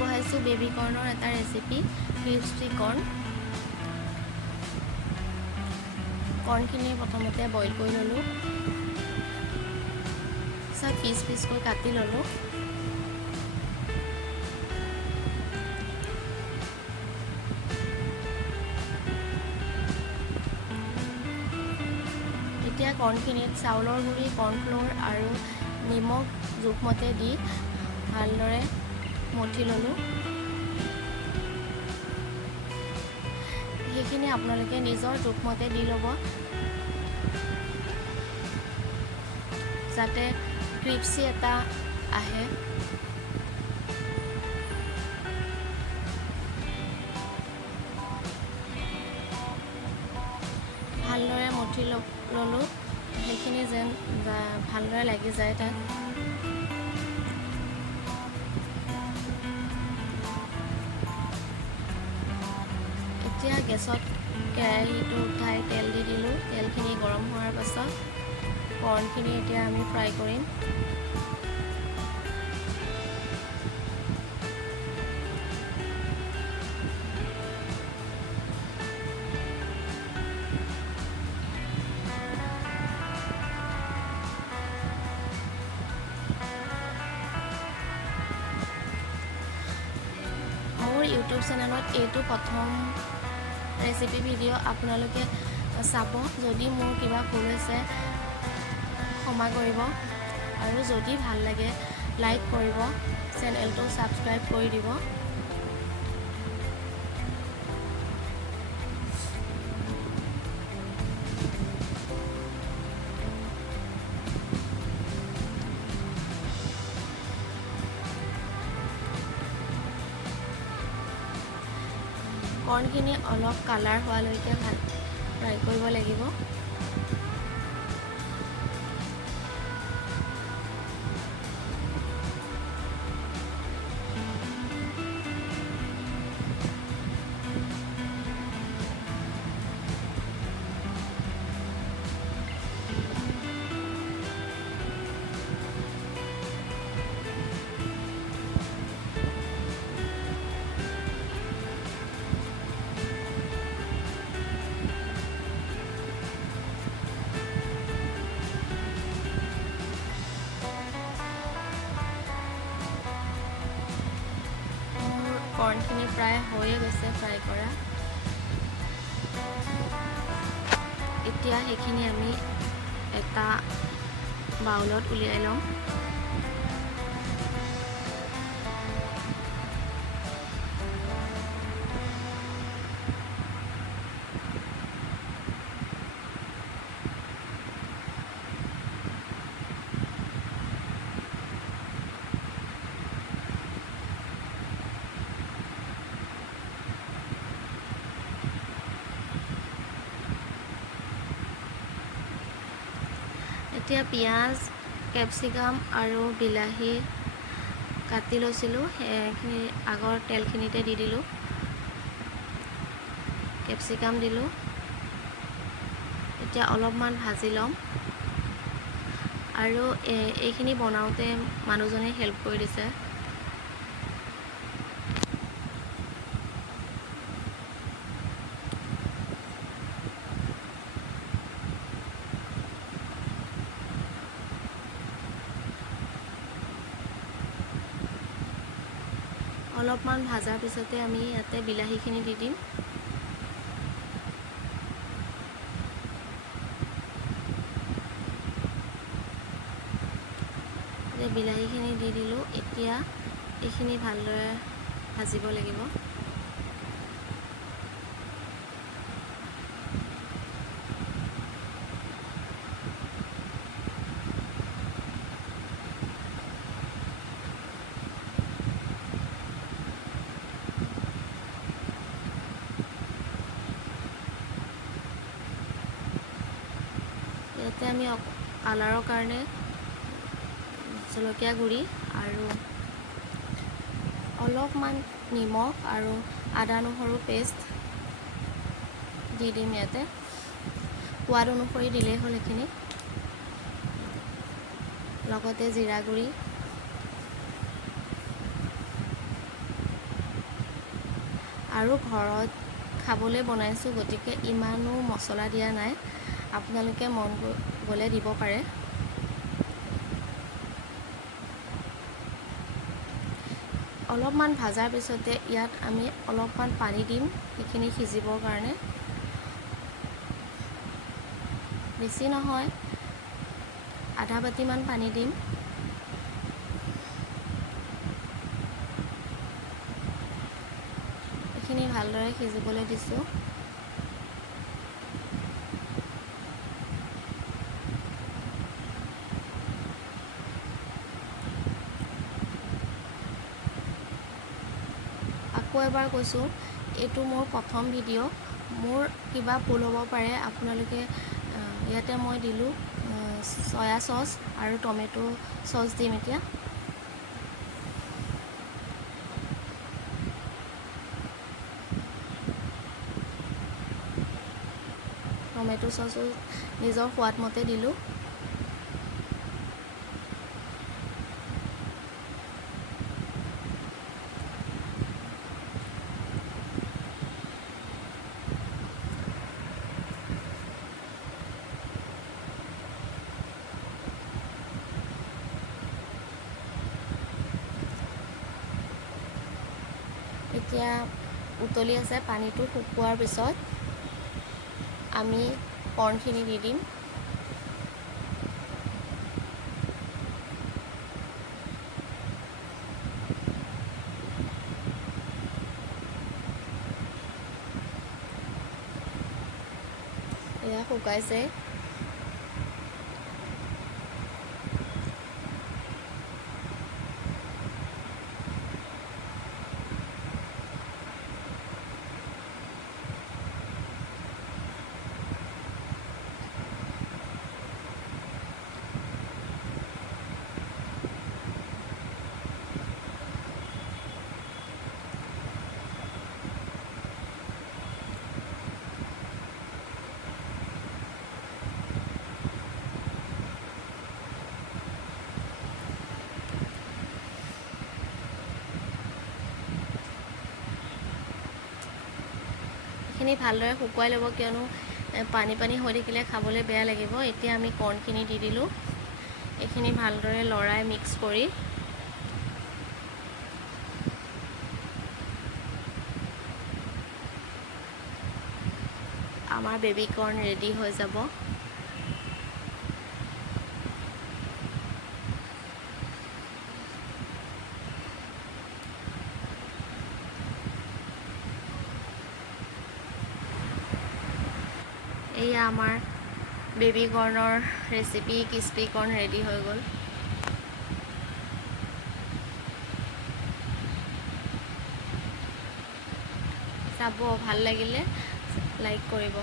আগবঢ়াইছোঁ বেবী কৰ্ণৰ এটা ৰেচিপি, ক্ৰিস্পি কৰ্ণ। কৰ্ণখিনি প্ৰথমতে বইল কৰি ল'লোঁ, তাৰপিছত পিচ পিচকৈ কাটি ল'লোঁ। এতিয়া কৰ্ণখিনিত চাউলৰ গুড়ি, কৰ্ণফ্ল'ৰ আৰু নিমখ জোখমতে দি ভালদৰে মঠি ল'লোঁ। সেইখিনি আপোনালোকে নিজৰ জোখমতে দি ল'ব, যাতে ক্ৰিস্পি এটা আহে। ভালদৰে মঠি ল'লোঁ, সেইখিনি যেন ভালদৰে লাগি যায় তাত। এতিয়া গেছত কেৰাহীটো উঠাই তেল দি দিলোঁ। তেলখিনি গৰম হোৱাৰ পাছত কৰ্ণখিনি এতিয়া আমি ফ্ৰাই কৰিম। মোৰ ইউটিউব চেনেলত এইটো প্ৰথম ৰেচিপি ভিডিঅ'। আপোনালোকে চাব, যদি মোৰ কিবা ভুল হৈছে ক্ষমা কৰিব, আৰু যদি ভাল লাগে লাইক কৰিব, চেনেলটো ছাবস্ক্ৰাইব কৰি দিব। কৰ্ণখিনি অলপ কালাৰ হোৱালৈকে ভাল ফ্ৰাই কৰিব লাগিব। কৰ্ণখিনি প্ৰায় হৈয়ে গৈছে ফ্ৰাই কৰা। এতিয়া সেইখিনি আমি এটা বাউলত উলিয়াই ল'ম। এতিয়া পিঁয়াজ, কেপচিকাম আৰু বিলাহী কাটি লৈছিলোঁ, সেইখিনি আগৰ তেলখিনিতে দি দিলোঁ। কেপচিকাম দিলোঁ। এতিয়া অলপমান ভাজি ল'ম, আৰু এইখিনি বনাওঁতে মানুহজনে হেল্প কৰি দিছে। অলপমান ভাজাৰ পিছতে আমি ইয়াতে বিলাহীখিনি দি দিম। বিলাহীখিনি দি দিলোঁ। এতিয়া এইখিনি ভালদৰে ভাজিব লাগিব। ইয়াতে আমি কালাৰৰ কাৰণে জলকীয়া গুড়ি আৰু অলপমান নিমখ আৰু আদা নহৰু পেষ্ট দি দিম। ইয়াতে সোৱাদ অনুসৰি দিলেই হ'ল। এইখিনি লগতে জিৰা গুড়ি, আৰু ঘৰত খাবলৈ বনাইছোঁ, গতিকে ইমানো মছলা দিয়া নাই। আপোনালোকে মন গ'লে দিব পাৰে। অলপমান ভাজাৰ পিছতে ইয়াত আমি অলপমান পানী দিম সেইখিনি সিজিবৰ কাৰণে। বেছি নহয়, আধা বাতিমান পানী দিম। এইখিনি ভালদৰে সিজিবলৈ দিছোঁ। আকৌ এবাৰ কৈছোঁ, এইটো মোৰ প্ৰথম ভিডিঅ', মোৰ কিবা ভুল হ'ব পাৰে। আপোনালোকে ইয়াতে মই দিলোঁ চয়া চচ আৰু টমেটো চচ দিম এতিয়া। টমেটো চচো নিজৰ সোৱাদ মতে দিলোঁ। এতিয়া উতলি আছে। পানীটো শুকোৱাৰ পিছত আমি কৰ্ণখিনি দি দিম। এয়া শুকাইছে। এইখিনি ভালদৰে শুকুৱাই ল'ব, কিয়নো পানী পানী হৈ থাকিলে খাবলৈ বেয়া লাগিব। এতিয়া আমি কৰ্ণখিনি দি দিলোঁ। এইখিনি ভালদৰে লৰাই মিক্স কৰি আমাৰ বেবী কৰ্ণ ৰেডি হৈ যাব। এয়া আমাৰ বেবী কৰ্ণৰ ৰেচিপি, ক্ৰিস্পি কৰ্ণ ৰেডি হৈ গ'ল। চাব, ভাল লাগিলে লাইক কৰিব।